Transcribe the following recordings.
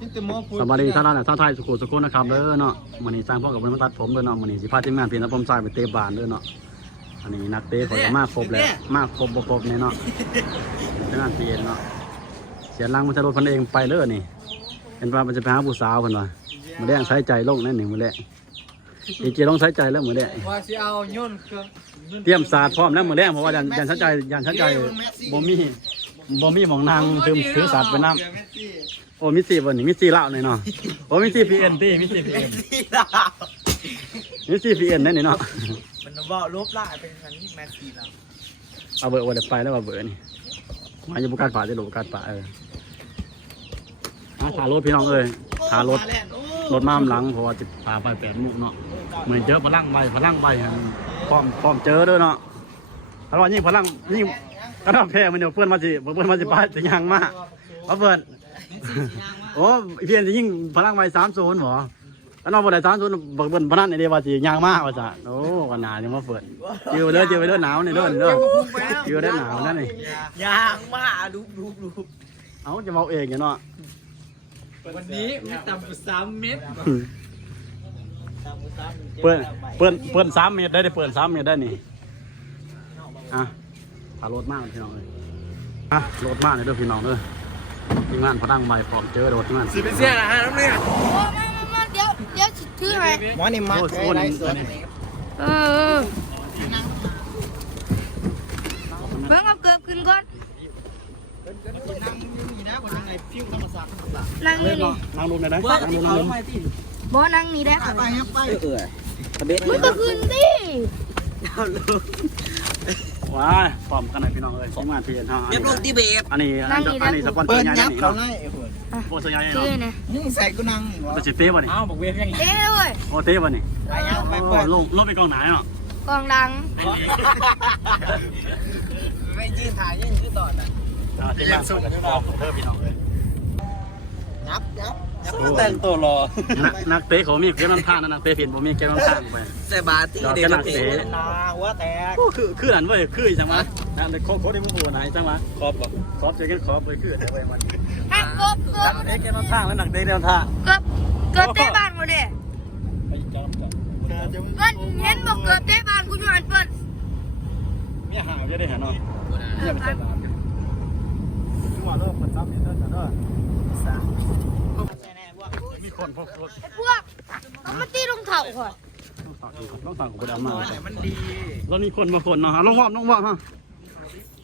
นี่แต่หมอพูดสวัสดีท่านนั้นท่านไทยสุขุมสุขุมนะครับเด้อเนาะมื้อนี้สร้างพ่อกับเพิ่นมาตัดผมเด้อเนาะมื้อนี้สิพาทีมงานพี่น้ผมสายไปเตะบานเด้อเนาะอันนี้นักเตะเขาจะมาครบแล้วมาครบบ่ครบเนี่ยเนาะทีมงานพี่เองเนาะเสียหลังมันจะรถเพิ่นเองไปเด้อนี่เป็นว่ามันจะไปหาผู้สาวเพิ่นว่ามื้อแดงใช้ใจลงนั่นนี่มื้อแดงอีเกียต้องใช้ใจแล้วมื้อแดงว่าสิเอาโยนเครื่องเตรียมศาสตร์พร้อมแล้วมื้อแดงเพราะว่ายันยันใช้ใจยันใช้ใจบ่มีบ่มีหมองนางถือถือศาสตร์ไปนํเดี๋ยวแม่ซี่ โอ้มิสี่บนนี่มิสี่เล่าหน่อยเนาะโอ้มิสี่พีเอ็นตีมิสี่พีเอ็นที่ลาวมิสี่พีเอ็นนั่นนี่เนาะมันบอกลบล่าเป็นคันนี้แมสซี่ลาวเอาเบอร์วันเดี๋ยวไปแล้วเอาเบอร์นี่มาอยู่บุกการป่าจะหลบบุกการป่าเออมาถ่ารถพี่น้องเอ้ยถ่ารถ รถมาอำหลังเพราะว่าจะพาไปแปดมุกเนาะเหมือนเจอพลังใบพลังใบหั่นพร้อมพร้อมเจอเด้อเนาะถ้าว่ายิ่งพลังยิ่งก็ต้องแพ้มันเดี๋ยวเพื่อนมาสิเพื่อนมาสิป้าจะยังมากเอาเพื่อน โอ้เพียนจะยิ่งพลังใบสามศูนย์หรอแล้วน้องบอได้สามศูนย์บักเบิ้ลพนันในเดียวว่าสิยางมากว่าจ้ะโอ้กันหนาจังมาเปิดจิวไปเลยจิวไปเลยหนาวนี่เด้อนี่เด้อจิวได้หนาวนั่นนี่ยางมาดูดูดูเอาจะเมาเองอย่างเนาะวันนี้มีต่ำกว่าสามเมตรเปิดเปิดเปิดสามเมตรได้ได้เปิดสามเมตรได้นี่อะพารถมากพี่น้องเลยอะรถมากเลยเด้อพี่น้องเด้อ ทีมงานพนังใหม่พร้อมเจอรถทีมงานสิเป็นเสียนะฮะน้ำเนี่ยโอ้มามามาเดี๋ยวเดี๋ยวถือให้หมอนี่มัดโอ้โหนี่อันนี้เออเบิ่งเอาเกือบขึ้นก่อนนั่งนี่นะคนนั่งไอ้ฟิวธรรมศาสตร์ธรรมศาสตร์นั่งนี่นี่นั่งลงเลยนะนั่งลงนั่งลงบ่นั่งนี่ได้ค่ะไปครับไปเออมันก็ขึ้นดิ ว้ายพร้อมกันเลยพี่น้องเลยทีมงานเพี่เอ็นห้าเรียบร้อยที่เบฟอันนี้อันนี้อันนี้สปอนเซอเปิร์ใหญ่ยับนี่เขาเนาะไล่ไอ้คนสปอนเซอร์ใหญ่ซื้อเนาะนะนี่ใส่กูนั่งวะจะสิเต้ป่ะนี่อ้าวบอกเวฟยังไงเด้เลยโอ้เต้ป่ะนี่ไปยังไปโอ้เปิดลงลงไปกองไหนเนาะกองดังไม่ยืนถ่ายยืนยืนต่อนะทีมงานส่งกันบอกเธอพี่น้องเลยยับยับ แต่งตัวรอนักเตะเขามีเกมน้ำท่านะนักเตะผิดผมมีเกมน้ำท่าไปใส่บาตี้เด็กเตะนาหัวแตกคือคืออันเว้ยคือจังวะนั่นโค้ชโค้ชที่มึงพูดไหนจังวะครอบบ่ครอบเจอกันครอบไปคือแต่เว้ยมันฮักเกือบเกือบนักเตะเกมน้ำท่าแล้วนักเตะเกมน้ำท่าเกือบเกือบเตะบ้านบ่เด้ไปจอมก่อนเพิ่นเห็นบ่เกือบเตะบ้านกูอยู่หันเพิ่นเมียหายจะได้เห็นเนาะเออครับชั่วโลกมันซ้ำอีกเท่านั้นเนาะมี คนพวกรถไอ้พวกเอามาตีรองเท้าก่อนต้องสั่งของไปดามามันดีเรามีคนบางคนเนาะลงวอมลงวอมฮะ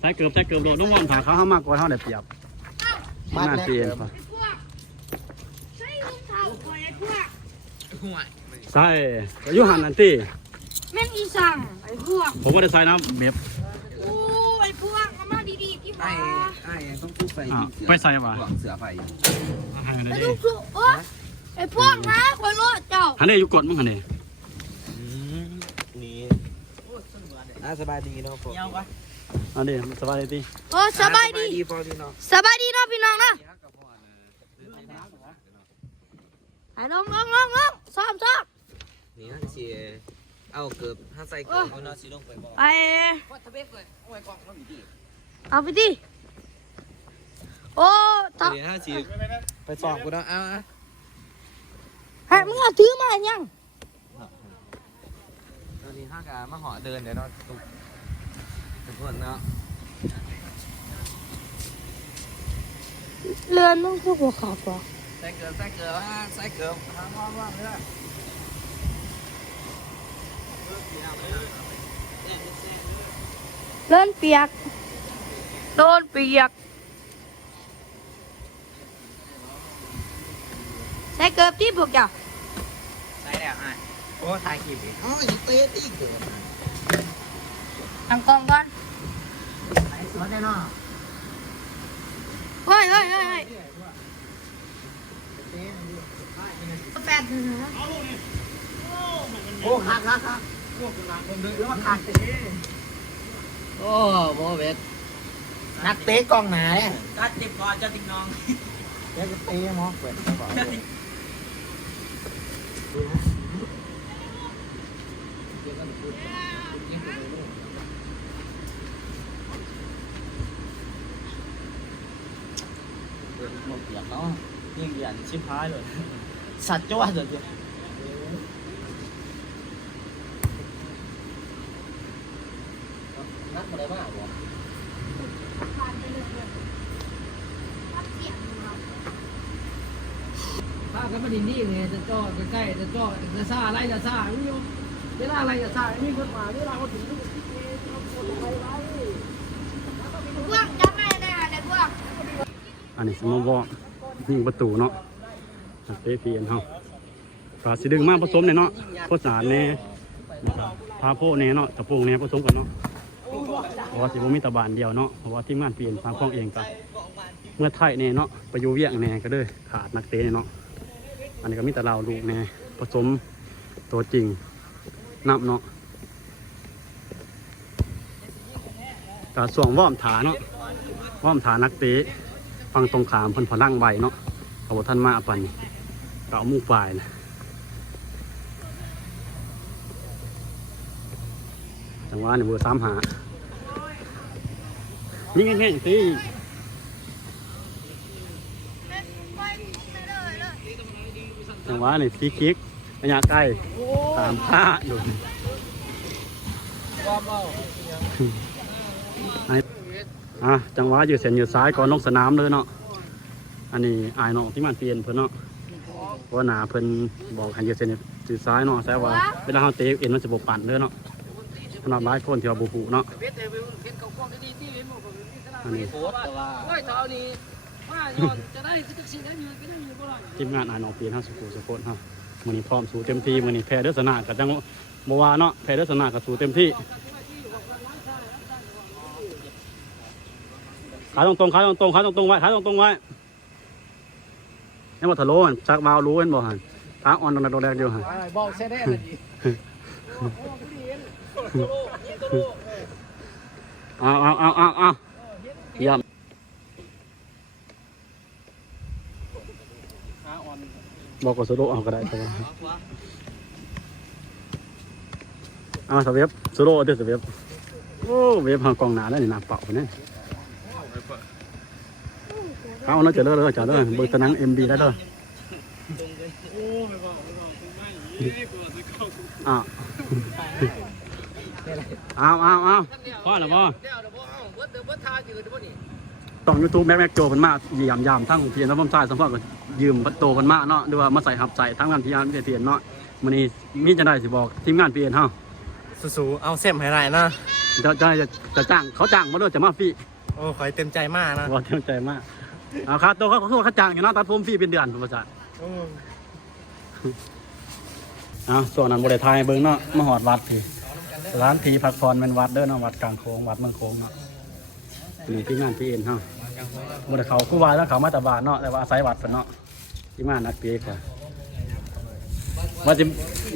ใช้เกือบใช้เกือบโดดลงวอมถาเขาห้ามากกว่าเท่าได้เปรียบหน้าเปลี่ยนป่ะไอ้พวกใส่รองเท้าก่อนไอ้พวกห่วยใช่อายุหันนันตีแม่งอีสั่งไอ้พวก ผมว่าได้ใส่น้ำเบ็บโอ้ไอ้พวกเอามาดีๆที่บ้าไอ้ไอ้ต้องพูดไปอะไปใส่ป่ะเสือไฟหันไอ้นี้ลูกสุโอ้ ไอ้พวกนะคอยรถเจ้าหันนี้อยู่กดมึงหันนี้นี่อ่าสบายดีเนาะผมเงาวะอันนี้สบายดีโอ้สบายดีดีพอดีเนาะสบายดีเนาะพี่น้องนะไอ้ลงลงลงลงซ้อมซ้อมนี่ฮะเสียเอาเกือบห้าใส่เกือบเอาเนาะสิลงไปบอกไปว่าทะเบียนเลยโอ้ยกล่องมันดีเอาไปดิโอ้ตาเดี๋ยวห้าสิไปสอบกูเนาะเอา เอาให้มึงเอาถือมายังตอนนี้ห้ากามาห่อเดินเดี๋ยวเนาะทุกทุกคนเนาะเรือนมึงคือหัวขาดปะใส่เกือบใส่เกือบอะใส่เกือบทางว่างว่างเลยเรือนเปียก โดนเปียก ใส่เกือบที่พวกเจ้าใส่แล้วอะ โอ้ถ่ายคลิปอีกอ๋ออีเตะอีกเกือบตั้งกล้องก่อนใส่สวนแน่นอนเฮ้ยเฮ้ยเฮ้ยเฮ้ยแปดนะโอ้หักหักหักพวกคุณนางคนเดินแล้วมาขาดเตะโอ้โมเวทนักเตะกองไหนก็ติดก่อนจะติดน้องเดี๋ยวจะเตะมอเปิดก่อนเปิด หมดเปียกเนาะยิงเหรียญชิบหายเลย สัตว์จ้วเลยนักมาได้มากวะถ้าก็ไม่ด้นี่เนี่ยจะจ่อจะใกล้จะจ่อจะซ่าอะไรจะซ่าไม่ย เวลาอะไรจะซ่าไม่คนมาเวลาเขาถึงทุกทีคนไปไว้พวกจับไม่ได้อะไรพวกอันนี้สมมติว่ายิงประตูเนาะเตะเพียนเฮาก็สิดึงมากผสมเนี่ยเนาะโคสารแน่นะครับพาโพแน่เนาะตะโพงแน่ผสมกันเนาะเพราะว่าสิบ่มีแตะบานเดียวเนาะเพราะว่าทีมงานเปลี่ยนทางพ้องเองก็เมื่อไทยแน่เนาะไปอยู่เวียงแน่ก็เลยขาดนักเตะเนาะอันนี้ก็มีแต่เราลูกแน่ผสมตัวจริง นับเนาะก็ส่วงว่อมฐานเนาะว่อมฐานนักเตะฟังตรงขามเพิ่นพลังใบเนาะเขาบอกท่านมาปันนี่ก็เอามุกปลายนะจังหวะนี่เบอร์สามหายิงแห้งๆสิไปไม่ได้เลยจังหวะนี่ฟรีคิกระยะใกล้ ตามผ้าอยู่ว่าเมาอะจังหวะอยู่เส้นอยู่ซ้ายก่อนลงสนามเลยเนาะ อันนี้อายเนาะที่มันเปลี่ยนเพิ่นเนาะเพราะว่าหนาเพิ่นบอกให้อยู่เส้นอยู่ซ้ายเนาะแซวว่าเวลาเฮาเตะเอ็นมันจะบ่ปั่นเลยเนาะสำหรับหลายคนที่ว่าบ่ฮู้เนาะเพชรเอวิลเพชรเขาควงได้ดีที่เห็นบอกว่าขนาดอันนี้โคตรแต่ว่าโอ้ยเท่านี้ว่าย้อนจะได้จะสิ่งได้มีก็ได้มีบ่ล่ะทีมงานอ่านออกปีนห้าสุขุสุขนครับ มันนี้พร้อมสู้เต็มที่มันนี้แพ้เด้อสนากับจังบัวาเนาะแพ้เด้อสนากับสู้เต็มที่ขายตรงขายตรงขายตรงไว้ขายตรงไว้นี่บอทะลนชักวาวรู้เห็นบ่หันทางอ่อนตรงนั้นตรงแรกเดียวหันบอกเซเด้เลยเอาเอาเอาเอาเอาเยี่ยม บอกกับสโลเอาก็ได้ครับเอาสเวียบสโลเด้อสเวียบโอ้เวียบหางกองหนาแล้วนี่หนาเป่าเนี่ยเอาเนาะเจอเลยเจอเลยเบิร์ตนังเอ็มบีได้เลยอ้าวเอาเอาเอาพ่อหรือพ่อ เดี๋ยวเดี๋ยวบ่เอาเบิดเดี๋ยวเบิดทาอยู่เดี๋ยวบ่นี่ต้องยูทูบแม็กแม็กโจเพิ่นมาเยี่ยมยามทั้งเพียนและพ่อมชายสัมภาษณ์ก็ยืมประตูเพิ่นมาเนาะหรือว่ามาใส่หับใส่ทั้งงานพิยานเปลี่ยนเนาะมื้อนี้มีจะได้สิบอกทีมงานเปลี่ยนเฮาสู้ๆเอาเส้นให้ไรนะจะจะจะจะจ้างเขาจ้างมาด้วยจะมาฟรีโอ้ขอยเต็มใจมากนะว่าเต็มใจมากเอาค่าตัวเขาเขาเขาจ้างอยู่เนาะตัดผมฟรีเป็นเดือนประสาทเอาส่วนนั้นบ่ได้ทายเบิ่งเนาะมาหอดวัดพี่ร้านทีพักผ่อนเป็นวัดเด้อเนาะวัดกลางโค้งวัดเมืองโค้งเนาะ นี่ที่งานที่เอ็นเฮาบ่ได้เขาคือว่าแล้วเขามาแต่บ้านเนาะแต่ว่าอาศัยวัดเพิ่นเนาะที่มานักเปียกว่าว่าจะ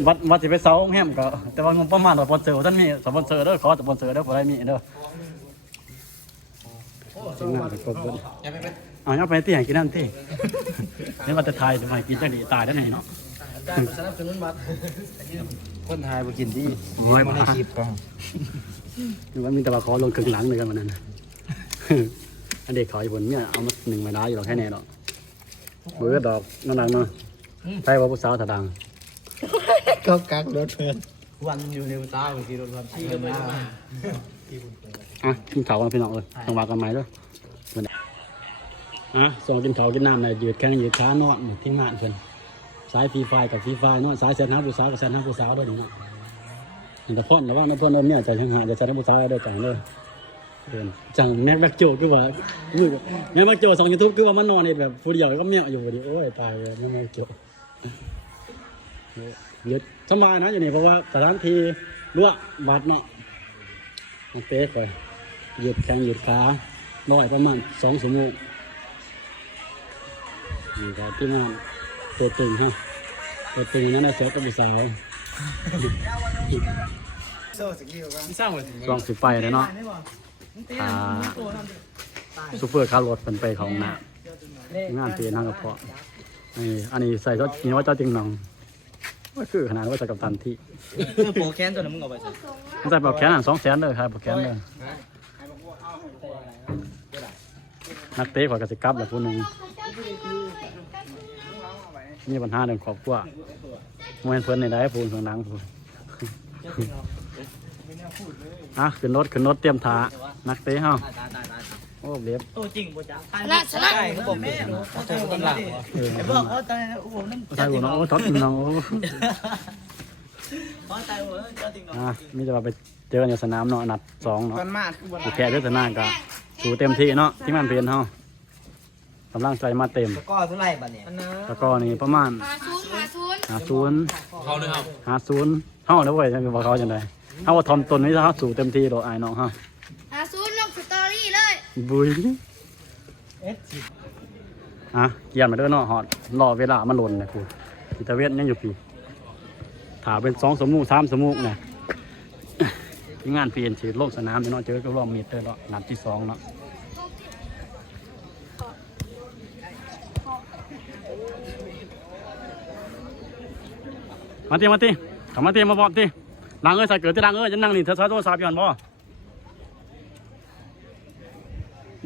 วัดวัดจะไปเซาแฮมก็แต่ว่างบประมาณสปอนเซอร์ท่านมีสปอนเซอร์เด้อขอสปอนเซอร์เด้อบ่ได้มีเด้อจริงนะกดเบิ่งเอาเอาไปที่ให้กินนั่นที่นี่ว่าจะทายจะมากินจังดีตายได้ไหนเนาะสนับสนุนบัตรคนไทยบ่กินดีโอ้ยมาในคลิปกล้องนี่ว่ามีแต่ว่าขอลงครึ่งหลังเลยกันวันนั้นน่ะ อันเด็กขออยู่บนเนี่ยเอามาหนึ่งไม้ล้าอยู่หรอกแค่แน่ดอกเบื่อดอกนั่นนังเนาะใช่ว่าผู้สาวถาดังก็กักรถเพื่อนวันอยู่ในตาบางทีรถวันที่ก็ไม่มาอะกินข้าวกันพี่น้องเอ้ยต้องว่ากันใหม่เด้อมื้อนี้อะส่งกินข้าวกินน้ำเนี่ยยืดแข้งยืดขาเนาะนี่ที่งานเพิ่นสายฟรีไฟกับฟรีไฟเนาะสายแสนห้าผู้สาวกับแสนห้าผู้สาวด้วยนี่เนาะนี่แต่พ่อแต่ว่าในพ่อเริ่มเนี่ยจะยังหาจะแสนห้าผู้สาวได้จังเลย เดินจังแม็กแบ็กโจคือว่าอยู่แม็กแบ็กโจสองยูทูบคือว่ามันนอนนี่แบบผู้เดียวก็เมียอยู่พอดีโอ้ยตายเลยแม็กแบ็กโจหยุดสบายนะอยู่นี่เพราะว่าสถานที่ลวกบัดเนาะมันเป๊กเลยหยุดแข้งหยุดขาน้อยประมาณสองชั่วโมงนี่ก็ที่งานตัวตึงฮะตัวตึงนั่นนะเสือกับผู้สาวโซ่สกิลกันไม่ทราบว่าช่วงสิไปเลยเนาะ อ่าซูเปอร์คาร์รถเป็นไปของหน้างานเปลี่ยนทางกระเพาะนี่อันนี้ใส่เจ้านี่ว่าเจ้าจริงน้องว่าคือขนาดว่าจะกับตันที่โปรแคนตัวนั้นมึงเอาไปสิมันใส่ปลอกแขนอันสองแสนเลยครับปลอกแขนเลยนักเตะกว่ากสิกับแหละผู้หนึ่งมีปัญหาเรื่องครอบครัวมวยเพิ่นในได้พูนข้างหลังพู อะขึ้นรถขึ้นรถเตรียมท่านักเตะเฮาตายตายตายตายโอ้เรียบตัวจริงบ่จ้าชนะชนะใช่เขาบอกแม่เขาตัวจริงหลังเออไอ้บอกเขาตายโอ้โหนั่นใช่หัวน้องโอ้ท็อตน้องโอ้เขาตายหัวเจ้าจริงน้องอะมีแต่ว่าไปเจอกันอยู่สนามเนาะนัดสองเนาะกันมากคือบนผู้แข่ด้วยสนามก็สู้เต็มที่เนาะที่มันเพียนเฮากำลังใจมาเต็มก็เท่าไหร่บัดเนี่ยแล้วก็นี่ประมาณหาศูนย์หาศูนย์หาศูนย์หาศูนย์เฮาแล้วเว้ยจะบอกเขาจังได เฮาว่าทอมตนนี่ถ้าเฮาสู้เต็มที่โดดอายน้องเฮาหาศูนย์ลงสตอรี่เลยบุยเอ็ดสิอะเกียนมาเด้อเนาะฮอดรอเวลามันหล่นนะครูกิตาเวทยังอยู่ปีถาเป็น2สมุก3สมุกเนี่ยที่งานเปลี่ยนฉีดลงสนามนี่เนาะเจอกับรอบมีดเด้อเนาะนัดที่สองเนาะมาตีมาตีขับมาตีมาบอกตี นางเอ้ยใส่เกิดที่นางเอ้ยจะนั่งนี่เธอใช้โทรศัพท์ย้อนบ่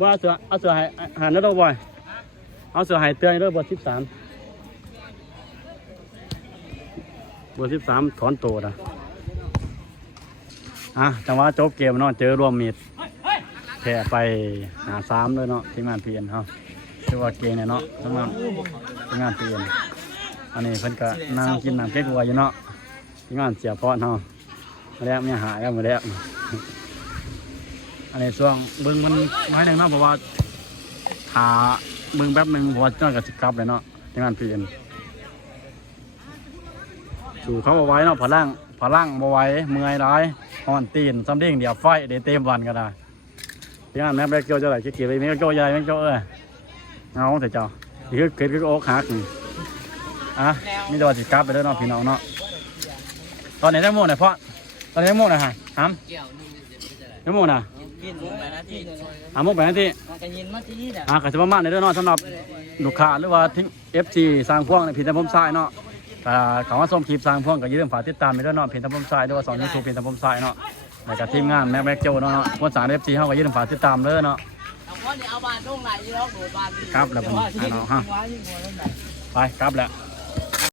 บ่เอาเสือเอาเสือให้หันแล้วบ่อยเอาเสือให้เตือนด้วยบอร์สิบสามบอร์สิบสามถอนตัวนะอะจังหวะจบเกมเนาะเจอรวมมีดแพ้ไปหาสามเลยเนาะทีมงานเปลี่ยนเขาคือว่าเก่งเนี่ยเนาะทีมงานทีมงานเปลี่ยนอันนี้เพิ่นก็นั่งกินน้ำแก้กัวอยู่เนาะที่งานเสียพอดเนาะ มาแล้วไม่หายแล้วมาแล้วอันนี้ช่วงเบิ่งมันน้อยหนึ่งเนาะเพราะว่าหาเบิ่งแป๊บหนึ่งเพราะว่าเจ้ากับสิกลับเลยเนาะที่งานเปลี่ยนสู่เขาเอาไว้เนาะพลังพลังบ่ไว้เมื่อยร้ายอ่อนตีนซ้ำเด้งเดี๋ยวไฟเดี๋ยวเต็มวันก็ได้ที่งานแม่แบกเกียวจะไหลคิดเกี่ยวไปแม่เกียวใหญ่แม่เกียวเอ้ยเอาแต่เจ้านี่คือเกิดคืออกหักนี่อะมีแตัวาสิกลับไปเด้อเนาะพี่น้องเนาะตอนไหนได้โมงหน่อยพ่อ ตอนไหนได้โมงหน่อยฮะฮัมได้โมงน่ะกินไปนะที่หาโมงไปนาทีมันก็ยินมาที่นี่แหละอะก็จะประมาณนี้เด้อเนาะสำหรับลูกค้าหรือว่าทิ้ง FG สร้างพ่วงในพินตะพมทรายเนาะแต่คำว่าส้มคลิปสร้างพ่วงก็อย่าลืมฝากติดตามไปด้วยเนาะพินตะพมทรายหรือว่าสอนยูทูบพินตะพมทรายเนาะแล้วก็ทีมงานแม่แบ็กโจเนาะคนสร้าง FG เฮาก็อย่าลืมฝากติดตามเด้อเนาะเอาคนนี้เอาบ้านตรงไหนยี่ห้อโดดบ้านครับแล้วผมอะเนาะฮะไปครับแล้ว